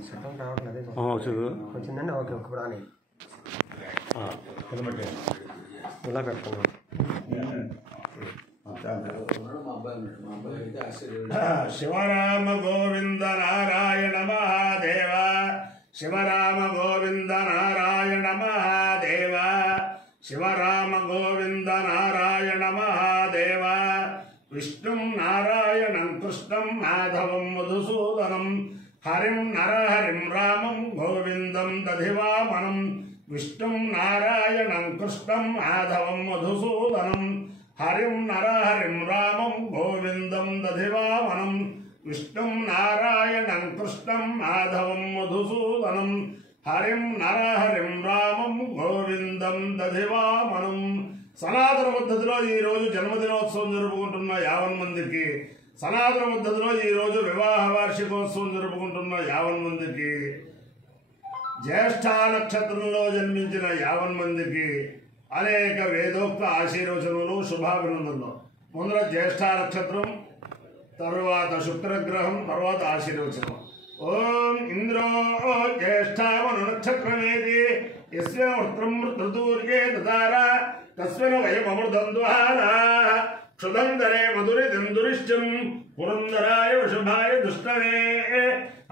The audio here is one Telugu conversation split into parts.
వచ్చిందండి. ఓకే, ఒక ప్రాణి ఇలా పెట్టుకున్నాం. శివరామ గోవింద నారాయణ మహాదేవ, శివరామ గోవింద నారాయణ మహాదేవ, శివరామ గోవింద నారాయణ మహాదేవ. విష్ణుం నారాయణం కృష్ణం మాధవం మధుసూదనం, హరిం నరహరిం రామం గోవిందం దధివామనం. విష్ణుం నారాయణం కృష్ణం మాధవం మధుసూదనం, హరిం నరహరిం రామం గోవిందం దధివామనం. విష్ణుం నారాయణం కృష్ణం మాధవం మధుసూదనం, హరిం నరహరిం రామం గోవిందం దధివామనం. సనాతన పద్ధతిలో ఈరోజు జన్మదినోత్సవం జరుపుకుంటున్న 50 మందికి, సనాతన పద్ధతిలో ఈరోజు వివాహ వార్షికోత్సవం జరుపుకుంటున్న 50 మందికి, జ్యేష్ఠ నక్షత్రంలో జన్మించిన 50 మందికి అనేక వేదోక్త ఆశీర్వచనలు, శుభాభినందనలు. ముందర జ్యేష్ఠ నక్షత్రం, తర్వాత శుక్రగ్రహం, తర్వాత ఆశీర్వచనం. ఓం ఇంద్రో జ్యేష్ఠామను నక్షత్రమేది యస్య వృత్రం మృతూర్గే దదార తస్మిన్ వయమృతం దుహారా క్షుదందరే మధురిదందురిష్టం పురందరాయ వృషభాయ దుష్టనే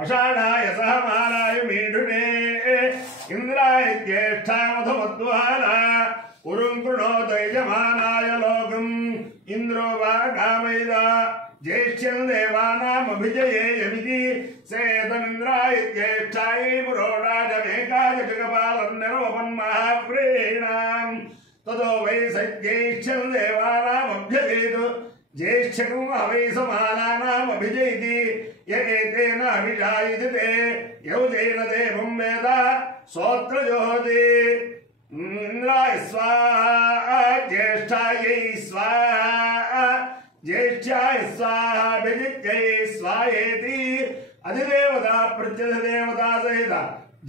అషాఢాయ సహమానాయ మీఢునే ఇంద్రాయ జ్యేష్ఠామధుమద్వారా పురం కృణోత యజమానాయ లోకం ఇంద్రో వా కామైద జ్యేష్ఠ్యం దేవానామభిజయేయమితి సేతమింద్రాయ జ్యేష్ఠాయ పురోడాజమేకాయ జగపాలం నిర్వపన్మహాప్రేణాం తదో వై సజ్యేష్ఠ్యం దేవానామభ్యజేతు జ్యేష్ఠ్యం అవై సమానానామభిజయతి ఏతేన అభిజాయతి తే యౌజేన దేవం వేద సోత్రజోహతి. ఇంద్రాయ స్వాహా జ్యేష్ఠాయై స్వాహా జ్యేష్ఠ్యాయ స్వాహా భిజిత్యై స్వాహేతి. అధిదేవత ప్రత్యధిదేవత సహిత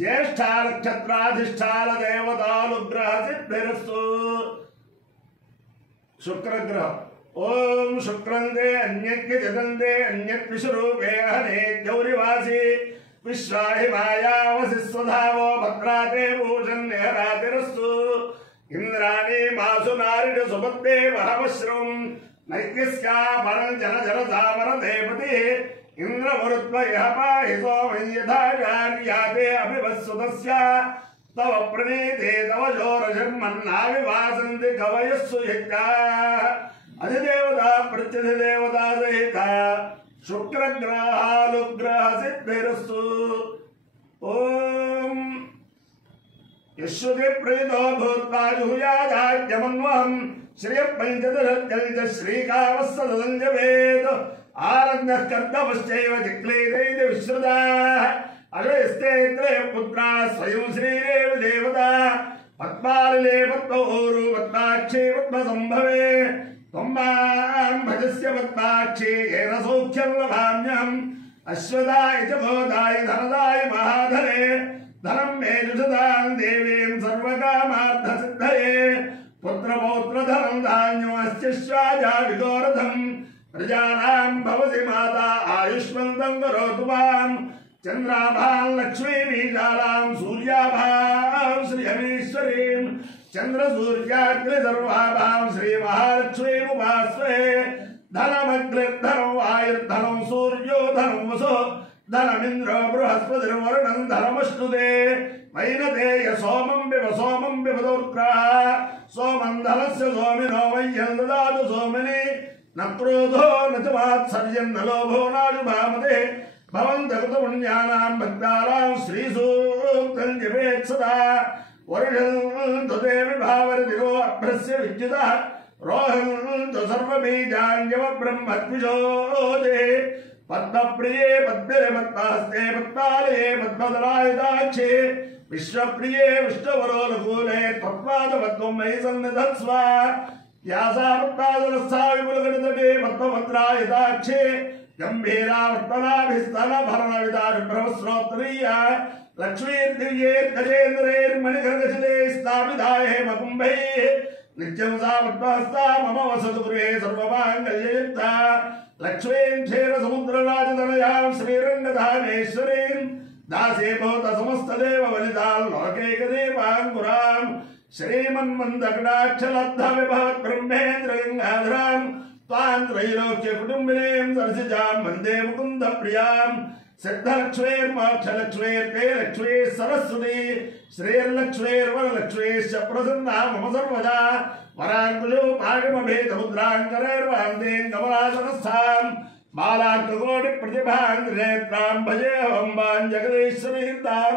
జ్యేష్ఠ నక్షత్రాధిష్టాన దేవతానుగ్రహ సిద్ధిరస్తు. శుక్రగ్రహం. ఓం శుక్రందే అన్యజ్ఞ జతందే అన్యత్ విశ్వరూపే అహనే గౌరివాసి విశ్వాహి మాయావసిస్వధావో భద్రాతే భూషణ్యరాతిరస్తు. ఇంద్రాణి మాసు నారిణ సుభద్దే మహమశ్రం నైత్యస్యా పరం జన జన సామర దేవతి ఇంద్రమరుత్వ యః పాహి సోమం యథాచార్యాతే అభివస్సుతస్య తవ ప్రణీతే తవ జోరశర్మన్నావివాసంతి కవయస్సు యజ్ఞాః. అధిదేవత ప్రత్యధిదేవత సహిత శుక్రగ్రహానుగ్రహ సిద్ధిరస్తు. ఓం యశ్వతి ప్రీతో భూత్వా జుహుయాదాజ్యమన్వహం శ్రియ పంచదశ శ్రీకామస్సదంజవేత్ ఆరజ్ఞః కర్దమశ్చైవ చిక్లీరైతి విశ్రుతాః అజయస్తే త్రయ పుత్రా స్వయం శ్రీరేవ దేవత పద్మాలిలే పద్మహోరు పద్మాక్షే పద్మసంభవే త్వమాం భజస్య పద్మాక్షే ఏన సౌఖ్యం లభామ్యం అశ్వదాయ చ భోదాయ ధనదాయ మహాధనే ధనం మే జుషదాం దేవీం సర్వకామార్థ సిద్ధయే పుత్రపౌత్రధనం ధాన్యమస్య శ్వాజా విగోరథం ప్రజానాం భవసి మాతా ఆయుష్మంతం కరోతు మాం చంద్రాభాం లక్ష్మీమీజాలాం సూర్యాభాం శ్రీహరీశ్వరీం చంద్రసూర్యాగ్ని సర్వాభాం శ్రీ మహాలక్ష్మీముపాస్మహే ధనమగ్నిర్ధనం వాయుర్ధనం సూర్యో ధనం వసో ధనమింద్రో బృహస్పతిర్వరుణం ధనమశ్నుతే వైనతేయ సోమం బిభదోర్గ్రహ సోమం ధనస్య సోమినో వయ్యం దదాతు సోమిని న క్రోధో న చ మాత్సర్యం న లోభో నాశుభామతే భవంతకృత పుణ్యానాం భక్తానాం శ్రీసూక్తం జపేత్ సదా వర్షంతు దేవి భావరతిరో అభ్రస్య విద్యుతః రోహంతు సర్వబీజాన్యవ బ్రహ్మద్విషోదే పద్మప్రియే పద్మిరే పద్మహస్తే పద్మాలయే పద్మదలాయుధాక్షే విశ్వప్రియే విష్ణువరోనుకూలే తత్పాద పద్మం మయి సన్నిధత్స్వ యాసా పద్మాదలస్థా విపులగణితటే పద్మభద్రాయుధాక్షే గంభీరావర్తనాభిస్తన భరణ విదారు బ్రహ్మశ్రోత్రీయ లక్ష్మీర్దివ్యేర్గజేంద్రైర్మణిగర్గశిలే స్థాపితాయ హేమకుంభై నిత్యం సా పద్మహస్తా మమ వసతు గృహే సర్వమాంగళ్యయుక్త లక్ష్మీం క్షీర సముద్రరాజతనయాం శ్రీరంగధామేశ్వరీం दासे भवत समस्तदेव वनितान् लोकैकदेवाङ्कुरान् श्रीमन्मन्दकटाक्षलब्ध विभवत् ब्रह्मेन्द्र गङ्गाधरां त्वां त्रैलोक्य कुटुम्बिनीं सरसिजां वन्दे मुकुन्द प्रियां सिद्धलक्ष्मीर्मोक्षलक्ष्मीर्ते लक्ष्मी सरस्वती श्रीर्लक्ष्मीर्वरलक्ष्मीश्च प्रसन्ना मम सर्वदा वराङ्कुशो पागमभेदमुद्राङ्करैर्वान्दें कमलासनस्थां बालाकृकोटिप्रतिभान्द्रनेत्रां भजेऽहं वां जगदीश्वरीतां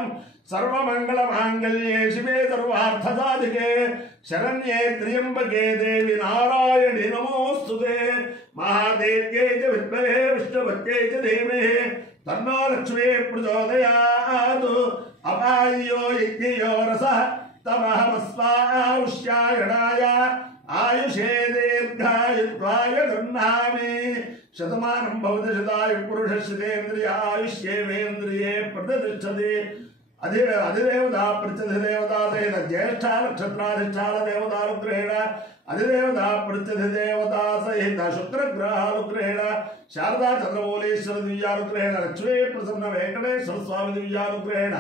सर्वमङ्गलमाङ्गल्ये शिवे सर्वार्थसाधिके शरण्ये त्र्यम्बके देवी नारायणि नमोऽस्तुते महादेव्यै च विद्महे विष्णुपत्यै च धीमहि तन्नो लक्ष्मी प्रचोदयात् अपायो यज्ञयो रसः तमहमस्वाहुष्यायणाय आयुषे दीर्घायुत्वाय गृह्णामि शतमानं भवति शतायुः पुरुषस्येन्द्रिय आयुष्येवेन्द्रिये प्रतिष्ठति अधिदेवता प्रत्यधिदेवता सहित ज्येष्ठा नक्षत्राधिष्ठान देवतानुग्रहेण अधिदेवता प्रत्यधिदेवता सहित शुक्रग्रहानुग्रहेण शारदा चंद्रमौलीश्वर दिव्यानुग्रहेण लक्ष्मी प्रसन्न वेंकटेश्वर स्वामी दिव्यानुग्रहेण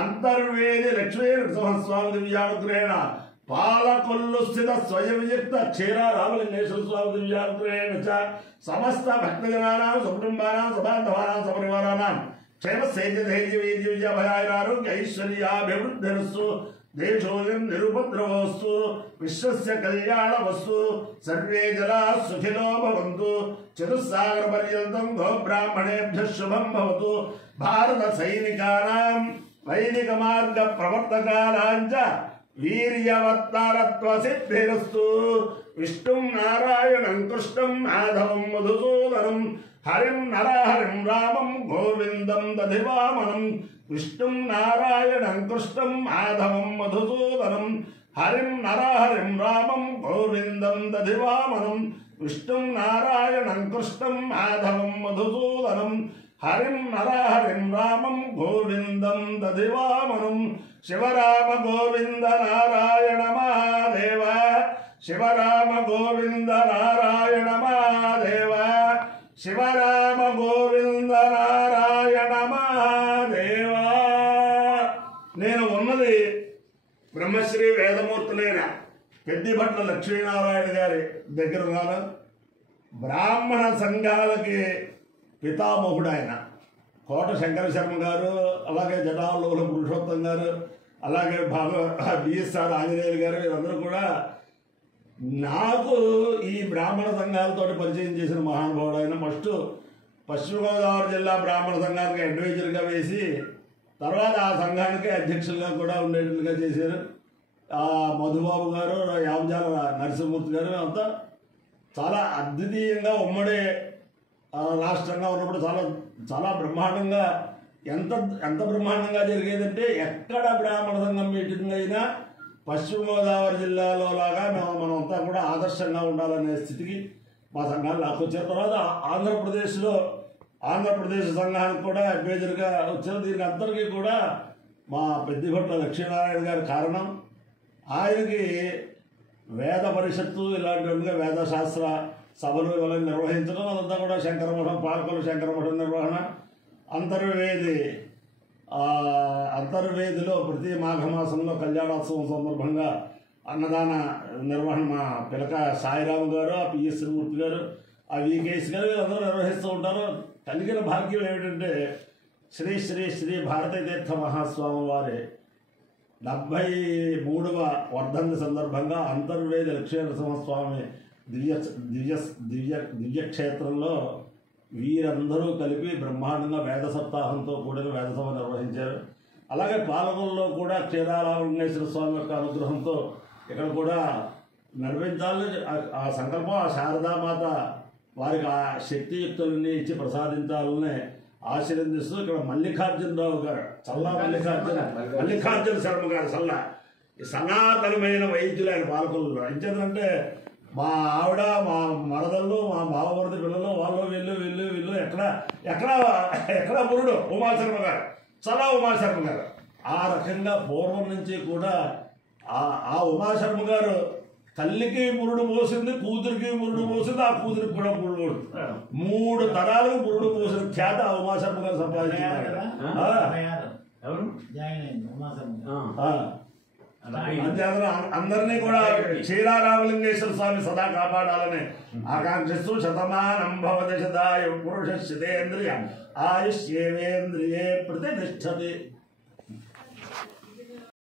अंतर्वेदी लक्ष्मी नरसिंहस्वामी दिव्यानुग्रहेण पालकोल्लु स्थित स्वयं युक्त क्षीर रामलिंगेश्वर स्वामी दिव्यानुग्रहेण च समस्त भक्तजनानां सकुटुम्बानां सबान्धवानां सपरिवाराणां क्षेमस्थैर्यधैर्यवीर्यभयायुरारोग्यैश्वर्याभिवृद्धिरस्तु देशोऽयं निरुपद्रवोऽस्तु विश्वस्य कल्याणमस्तु सर्वे जनाः सुखिनो भवन्तु चतुस्सागरपर्यन्तं गोब्राह्मणेभ्यः शुभं भवतु भारतसैनिकानां वैदिकमार्गप्रवर्तकानां च वीर्यवत्तारत्वसिद्धिरस्तु विष्णुं नारायणं कृष्णं माधवं मधुसूदनं हरिं नरहरिं रामं गोविन्दं दधिवामनं विष्णुं नारायणं कृष्णं माधवं मधुसूदनं हरिं नरहरिं रामं गोविन्दं दधिवामनं विष्णुं नारायणं कृष्णं माधवं मधुसूदनं हरिं नरहरिं रामं गोविन्दं दधिवामनं शिवराम गोविन्द नारायण महादेव शिवराम गोविन्द नारायण महादेव शिवराम गोविंद नारायण महादेव నేను ఉన్నది బ్రహ్మశ్రీ వేదమూర్తులైన పెద్దిభట్ల లక్ష్మీనారాయణ గారి దగ్గర ఉన్నాను. బ్రాహ్మణ సంఘాలకి పితామహుడు ఆయన. కోట శంకర శర్మ గారు, అలాగే జటాలూల పురుషోత్తం గారు, అలాగే బిఎస్ఆర్ ఆంజనేయులు గారు, వీరందరూ కూడా నాకు ఈ బ్రాహ్మణ సంఘాలతో పరిచయం చేసిన మహానుభావుడు ఆయన. ఫస్ట్ పశ్చిమ గోదావరి జిల్లా బ్రాహ్మణ సంఘానికి అడ్వైజర్గా వేసి తర్వాత ఆ సంఘానికి అధ్యక్షులుగా కూడా ఉండేటట్లుగా చేశారు. మధుబాబు గారు, యామజాల నరసింహమూర్తి గారు అంతా చాలా అద్వితీయంగా ఉమ్మడి రాష్ట్రంగా ఉన్నప్పుడు చాలా చాలా బ్రహ్మాండంగా ఎంత బ్రహ్మాండంగా జరిగేదంటే ఎక్కడ బ్రాహ్మణ సంఘం మీటింగ్ అయినా పశ్చిమ గోదావరి జిల్లాలో లాగా మనమంతా కూడా ఆదర్శంగా ఉండాలనే స్థితికి మా సంఘాలు లాక్కొచ్చారు. తర్వాత ఆంధ్రప్రదేశ్ సంఘానికి కూడా అడ్వైజర్గా వచ్చారు. దీనికి అందరికీ కూడా మా పెద్దిభట్ల లక్ష్మీనారాయణ గారి కారణం. ఆయనకి వేద పరిషత్తు ఇలాంటివన్నీ వేదశాస్త్ర సభలు ఇవన్నీ నిర్వహించడం, అదంతా కూడా శంకరమఠం, పాలకొల శంకరమఠం నిర్వహణ, అంతర్వేదిలో ప్రతి మాఘమాసంలో కళ్యాణోత్సవం సందర్భంగా అన్నదాన నిర్వహణ మా పిలక సాయిరాము గారు, ఆ పిఎస్ శ్రీమూర్తి గారు, ఆ వికేఎస్ గారు వీళ్ళందరూ నిర్వహిస్తూ ఉంటారు. కలిగిన భాగ్యం ఏమిటంటే శ్రీ శ్రీ శ్రీ భారతీ తీర్థ మహాస్వామి వారి 73వ వర్ధంతి సందర్భంగా అంతర్వేది లక్ష్మీనరసింహస్వామి దివ్యక్షేత్రంలో వీరందరూ కలిపి బ్రహ్మాండంగా వేద సప్తాహంతో కూడిన వేదసభ నిర్వహించారు. అలాగే పాలకొల్లో కూడా క్షీరారామలింగేశ్వర స్వామి యొక్క అనుగ్రహంతో ఇక్కడ కూడా నడిపించాలని ఆ సంకల్పం, ఆ శారదామాత వారికి ఆ శక్తియుక్తులన్నీ ఇచ్చి ప్రసాదించాలని ఆశీర్వదిస్తూ ఇక్కడ మల్లికార్జునరావు గారు, మల్లికార్జున శర్మ గారు ఈ సనాతనమైన వైద్యులు ఆయన పాలకొల్లో. ఎంచేతంటే మా ఆవిడ, మా మరదళ్ళు, మా బావమరిది పిల్లలు, వాళ్ళు వీళ్ళు ఎక్కడ పురుడు ఉమాశర్మ గారు, ఉమాశర్మ గారు. ఆ రకంగా పూర్వం నుంచి కూడా ఆ ఉమాశర్మ గారు తల్లికి పురుడు పోసింది, కూతురికి పురుడు పోసింది, ఆ కూతురికి కూడా పురుడు పోసింది. 3 తరాలకు పురుడు పోసిన ఖ్యాత ఉమాశర్మ గారు సంపాదించారు. అందరినీ కూడా క్షీరారామలింగేశ్వర స్వామి సదా కాపాడాలని ఆకాంక్షిస్తూ శతమానం భవతి శతాయు పురుష శతేంద్రియ ఆయుష్యేంద్రియే ప్రతిష్టతి.